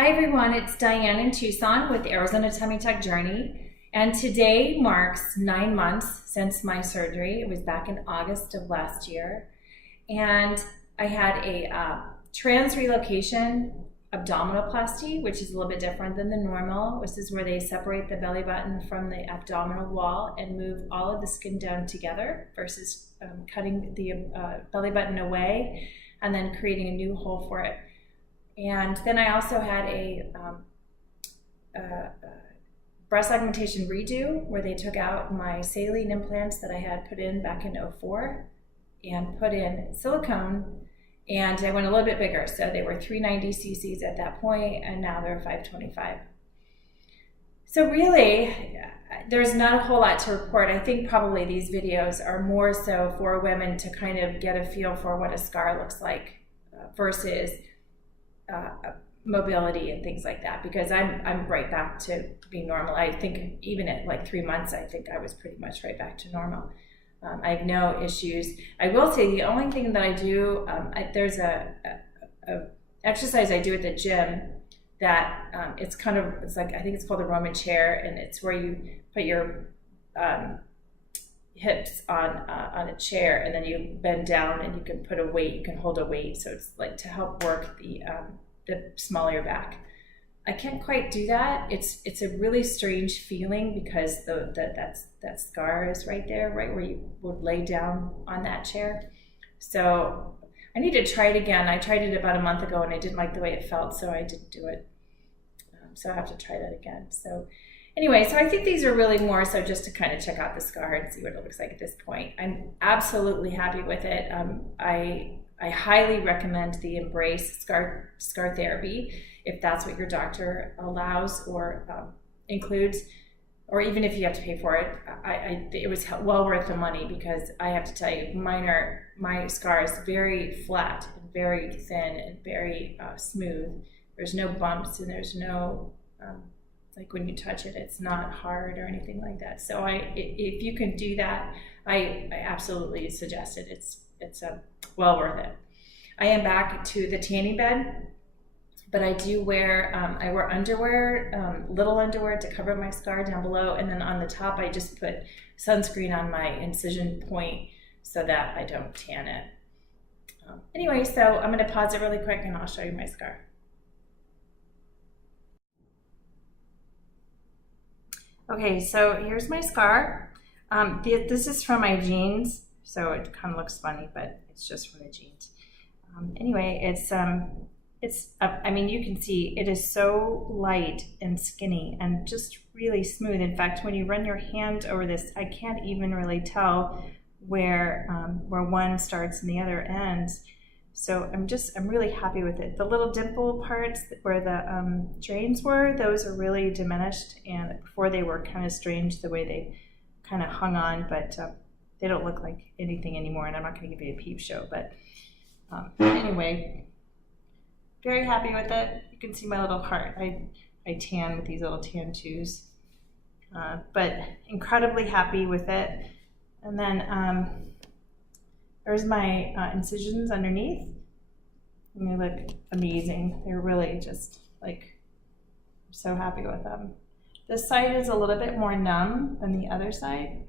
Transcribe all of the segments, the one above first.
Hi everyone, it's Diane in Tucson with Arizona Tummy Tuck Journey, and today marks 9 months since my surgery. It was back in August of last year, and I had a trans-relocation abdominoplasty, which is a little bit different than the normal. This is where they separate the belly button from the abdominal wall and move all of the skin down together versus cutting the belly button away and then creating a new hole for it. And then I also had a breast augmentation redo where they took out my saline implants that I had put in back in '04 and put in silicone, and I went a little bit bigger. So they were 390 cc's at that point, and now they're 525. So really, there's not a whole lot to report. I think probably these videos are more so for women to kind of get a feel for what a scar looks like versus mobility and things like that, because I'm right back to being normal. I think even at like 3 months, I think I was pretty much right back to normal. I have no issues. I will say the only thing that I do, there's a exercise I do at the gym that it's like, I think it's called the Roman chair, and it's where you put your hips on a chair, and then you bend down and you can put a weight, you can hold a weight. So it's like to help work the small of your back. I can't quite do that. It's a really strange feeling because that scar is right there, right where you would lay down on that chair. So I need to try it again. I tried it about a month ago and I didn't like the way it felt, so I didn't do it. So I have to try that again. So anyway, so I think these are really more so just to kind of check out the scar and see what it looks like at this point. I'm absolutely happy with it. I highly recommend the Embrace scar therapy if that's what your doctor allows or includes, or even if you have to pay for it. It was well worth the money, because I have to tell you, my scar is very flat and very thin and very smooth. There's no bumps and there's no like when you touch it, it's not hard or anything like that. So if you can do that, I absolutely suggest it. It's well worth it. I am back to the tanning bed, but I do wear, I wear underwear, little underwear to cover my scar down below, and then on the top I just put sunscreen on my incision point so that I don't tan it. Anyway, so I'm going to pause it really quick and I'll show you my scar. Okay, so here's my scar. This is from my jeans, so it kind of looks funny, but it's just from the jeans. Anyway, I mean, you can see it is so light and skinny and just really smooth. In fact, when you run your hand over this, I can't even really tell where one starts and the other ends. So I'm really happy with it. The little dimple parts where the drains were, those are really diminished, and before they were kind of strange the way they kind of hung on, but they don't look like anything anymore, and I'm not going to give you a peep show, but anyway, very happy with it. You can see my little heart. I tan with these little tan twos, but incredibly happy with it. And then there's my incisions underneath, and they look amazing. They're really just like, I'm so happy with them. This side is a little bit more numb than the other side,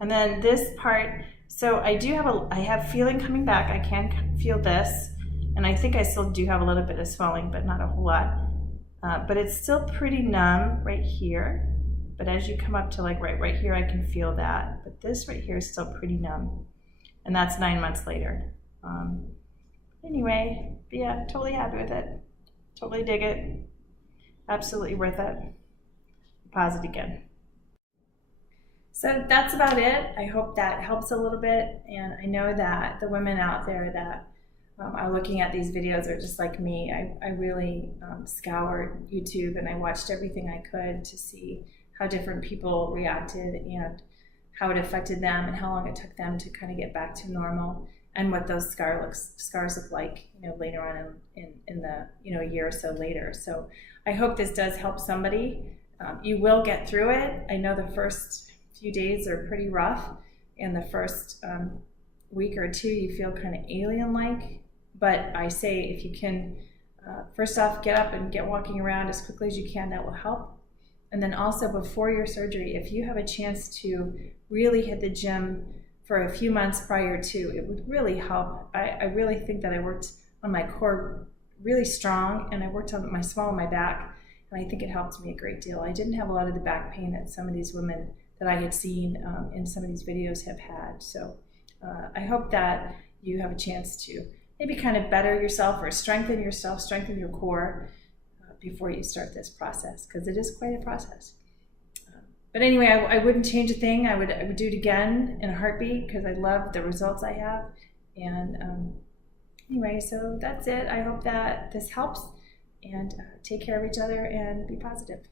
and then this part, so I have feeling coming back. I can feel this, and I think I still do have a little bit of swelling, but not a whole lot. But it's still pretty numb right here. But as you come up to like right here, I can feel that. But this right here is still pretty numb, and that's 9 months later. Anyway, yeah, totally happy with it. Totally dig it. Absolutely worth it. Pause it again. So that's about it. I hope that helps a little bit, and I know that the women out there that are looking at these videos are just like me. I really scoured YouTube, and I watched everything I could to see how different people reacted and how it affected them and how long it took them to kind of get back to normal, and what those scars look like, later on in the, a year or so later. So I hope this does help somebody. You will get through it. I know the first few days are pretty rough, and the first week or two you feel kind of alien-like, But I say if you can, first off, get up and get walking around as quickly as you can. That will help. And then also before your surgery, if you have a chance to really hit the gym for a few months prior to, it would really help. I really think that I worked on my core really strong, and I worked on my small of my back, and I think it helped me a great deal. I didn't have a lot of the back pain that some of these women that I had seen in some of these videos have had. So I hope that you have a chance to maybe kind of better yourself or strengthen yourself, strengthen your core before you start this process, because it is quite a process. But anyway, I wouldn't change a thing. I would do it again in a heartbeat because I love the results I have. And anyway, so that's it. I hope that this helps, and take care of each other and be positive.